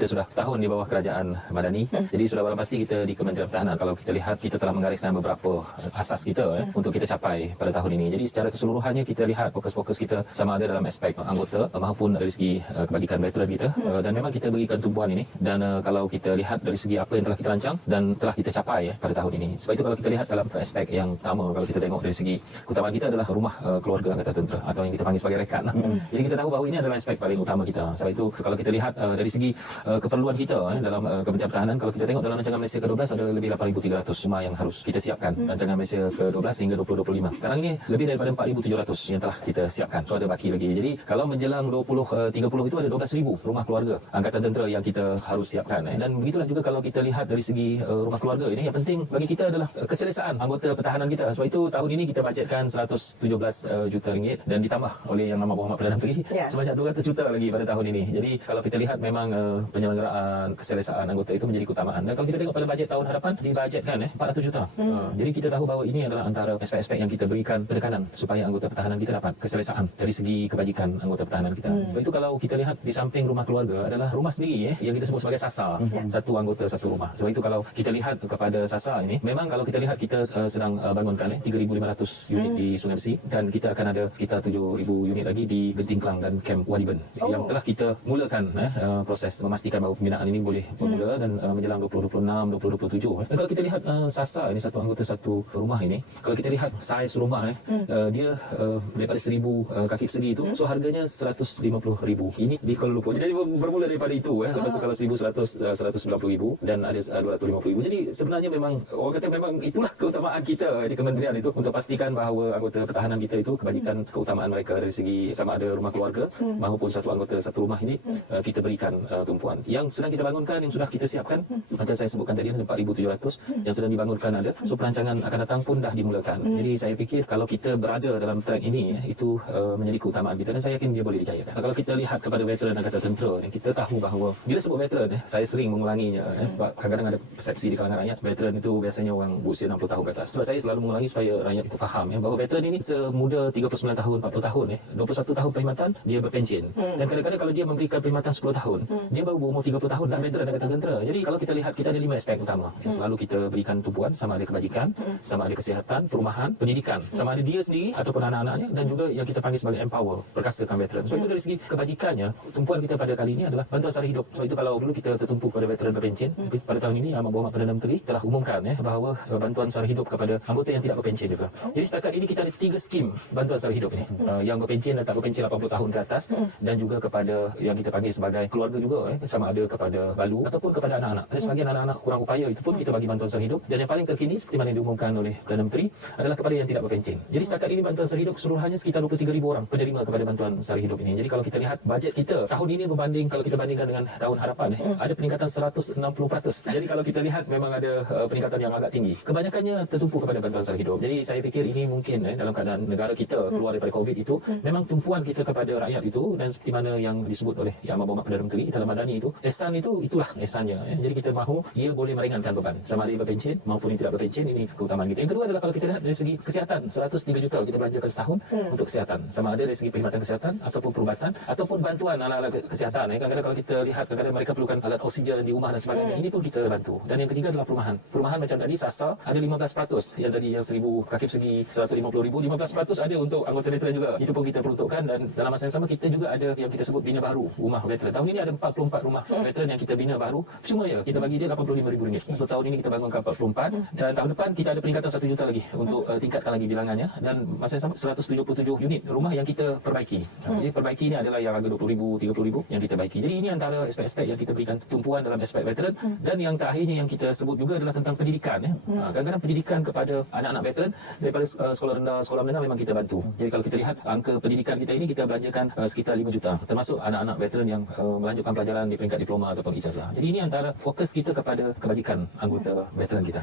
kita sudah setahun di bawah kerajaan Madani. Jadi sudah barang pasti kita di Kementerian Pertahanan, kalau kita lihat, kita telah menggariskan beberapa asas kita untuk kita capai pada tahun ini. Jadi secara keseluruhannya kita lihat fokus-fokus kita sama ada dalam aspek anggota maupun dari segi kebajikan veteran kita, dan memang kita berikan tumpuan ini. Dan kalau kita lihat dari segi apa yang telah kita rancang dan telah kita capai pada tahun ini. Sebab itu kalau kita lihat dalam aspek yang pertama, kalau kita tengok dari segi keutamaan kita adalah rumah keluarga Angkatan Tentera atau yang kita panggil sebagai rekan. Jadi kita tahu bahawa ini adalah aspek paling utama kita. Sebab itu kalau kita lihat dari segi keperluan kita dalam Kementerian Pertahanan, kalau kita tengok dalam rancangan Malaysia ke-12 ada lebih 8,300 rumah yang harus kita siapkan. Rancangan Malaysia ke-12 hingga 2025. Sekarang ini lebih daripada 4,700 yang telah kita siapkan. So ada baki lagi. Jadi kalau menjelang 2030 itu ada 12,000 rumah keluarga Angkatan Tentera yang kita harus siapkan. Dan begitulah juga kalau kita lihat dari segi rumah keluarga ini, yang penting bagi kita adalah keselesaan anggota pertahanan kita. Sebab itu tahun ini kita bajetkan 117 juta ringgit dan ditambah oleh Yang Amat Berhormat Perdana Menteri sebanyak 200 juta lagi pada tahun ini. Jadi kalau kita lihat memang penyelenggaraan keselesaan anggota itu menjadi keutamaan. Dan kalau kita tengok pada bajet tahun hadapan dibajetkan 400 juta. Jadi kita tahu bahawa ini adalah antara aspek-aspek yang kita berikan penekanan supaya anggota pertahanan kita dapat keselesaan dari segi kebajikan anggota pertahanan kita. Sebab itu kalau kita lihat di samping rumah keluarga adalah rumah sendiri yang kita sebut sebagai SASA, satu anggota satu rumah. Sebab itu kalau kita lihat kepada SASA ini, memang kalau kita lihat kita sedang bangunkan 3,500 unit di Sungai Besi, dan kita akan ada sekitar 7,000 unit lagi di Genting Klang dan Kem Wadiben yang telah kita mulakan proses memastikan bahawa pembinaan ini boleh bermula dan menjelang 2026, 2027. Dan kalau kita lihat SASA ini, satu anggota satu rumah ini, kalau kita lihat saiz rumah dia daripada 1,000 kaki persegi itu, so harganya 150,000. Ini di Kuala Lumpur. Jadi bermula daripada itu lepas tu kalau 1,100 190,000 dan ada 250,000. Jadi sebenarnya memang orang kata memang itulah keutamaan kita di kementerian itu, untuk pastikan bahawa anggota pertahanan kita itu kebajikan keutamaan mereka dari segi sama ada rumah keluarga maupun satu anggota satu rumah ini kita berikan tumpuan. Yang sedang kita bangunkan, yang sudah kita siapkan, macam saya sebutkan tadi ada 4,700 yang sedang dibangunkan ada. So perancangan akan datang pun dah dimulakan. Jadi saya fikir kalau kita berada dalam track ini itu menjadi keutamaan kita, dan saya yakin dia boleh dijayakan. Kalau kita lihat kepada veteran Angkatan Tentera, kita tahu bahawa bila sebut veteran, saya sering mengulanginya sebab kadang-kadang ada persepsi di kalangan rakyat veteran itu biasanya orang berusia 60 tahun ke atas. Sebab saya selalu mengulangi supaya rakyat itu faham bahawa veteran ini semuda 39 tahun, 40 tahun 21 tahun perkhidmatan dia berpencen. Dan kadang-kadang kalau dia memberikan perkhidmatan 10 tahun, dia baru berumur 30 tahun dah veteran Angkatan Tentera. Jadi kalau kita lihat, kita ada 5 aspek utama yang selalu kita berikan tumpuan, sama ada kebajikan, sama ada kesihatan, perumahan, pendidikan, sama ada dia sendiri ataupun anak-anaknya, dan juga yang kita panggil sebagai empower, perkasakan veteran. So itu dari segi kebajikannya, tumpuan kita pada kali ini adalah bantuan sara hidup. So itu kalau dulu kita tertumpu pada veteran berpencen, pada tahun ini Yang Amat Berhormat Perdana Menteri telah umumkan bahawa bantuan sara hidup kepada anggota yang tidak berpencen juga. Jadi setakat ini kita ada 3 skim bantuan sara hidup ini. Yang berpencen dan tak berpencen 80 tahun ke atas, dan juga kepada yang kita panggil sebagai keluarga juga, sama ada kepada balu ataupun kepada anak-anak. Ada sebagian anak-anak kurang upaya, itu pun kita bagi bantuan sara hidup. Dan yang paling terkini seperti mana yang diumumkan oleh Perdana Menteri adalah kepada yang tidak berpencen. Jadi setakat ini bantuan sara hidup keseluruhannya sekitar 23,000 orang penerima kepada bantuan sara hidup ini. Jadi kalau kita lihat bajet kita tahun ini berbanding, kalau kita bandingkan dengan tahun hadapan, ada peningkatan 160%. Jadi kalau kita lihat memang ada peningkatan yang agak tinggi. Kebanyakannya tertumpu kepada bantuan sara hidup. Jadi saya fikir ini mungkin dalam keadaan negara kita keluar daripada COVID itu, memang tumpuan kita kepada rakyat itu, dan seperti mana yang disebut oleh Yang Amat Berhormat Perdana Menteri dalam Madani itu, ihsan itu itulah ihsannya. Jadi kita mahu ia boleh meringankan beban sama ada yang berpencen maupun yang tidak berpencen. Ini keutamaan kita. Yang kedua adalah kalau kita lihat dari segi kesihatan, 103 juta kita belanjakan setahun untuk kesihatan, sama ada dari segi perkhidmatan kesihatan ataupun perubatan ataupun bantuan alat-alat kesihatan. Kadang-kadang kalau kita lihat, kadang-kadang mereka perlukan alat oksigen di rumah dan sebagainya, ini pun kita bantu. Dan yang ketiga adalah perumahan. Perumahan macam tadi SASA ada 15%, yang tadi yang 1,000 kaki persegi 150,000, 15% ada untuk anggota veteran juga. Itu pun kita peruntukkan. Dan dalam masa yang sama kita juga ada yang kita sebut bina baru rumah veteran. Tahun ini ada 44 rumah veteran yang kita bina baru. Cuma kita bagi dia RM85,000. Untuk tahun ini kita bangunkan 44, dan tahun depan kita ada peningkatan 1 juta lagi untuk tingkatkan lagi bilangannya. Dan masa yang sama 177 unit rumah yang kita perbaiki. Jadi perbaiki ini adalah yang harga RM20,000, RM30,000 yang kita baiki. Jadi ini antara aspek-aspek yang kita berikan tumpuan dalam aspek veteran. Dan yang terakhirnya yang kita sebut juga adalah tentang pendidikan. Kadang-kadang pendidikan kepada anak-anak veteran daripada sekolah rendah, sekolah menengah memang kita bantu. Jadi kalau kita lihat angka pendidikan kita ini, kita belanjakan sekitar 5 juta, termasuk anak-anak veteran yang melanjutkan pelajaran di peringkat diploma ataupun ijazah. Jadi ini antara fokus kita kepada kebajikan anggota veteran kita.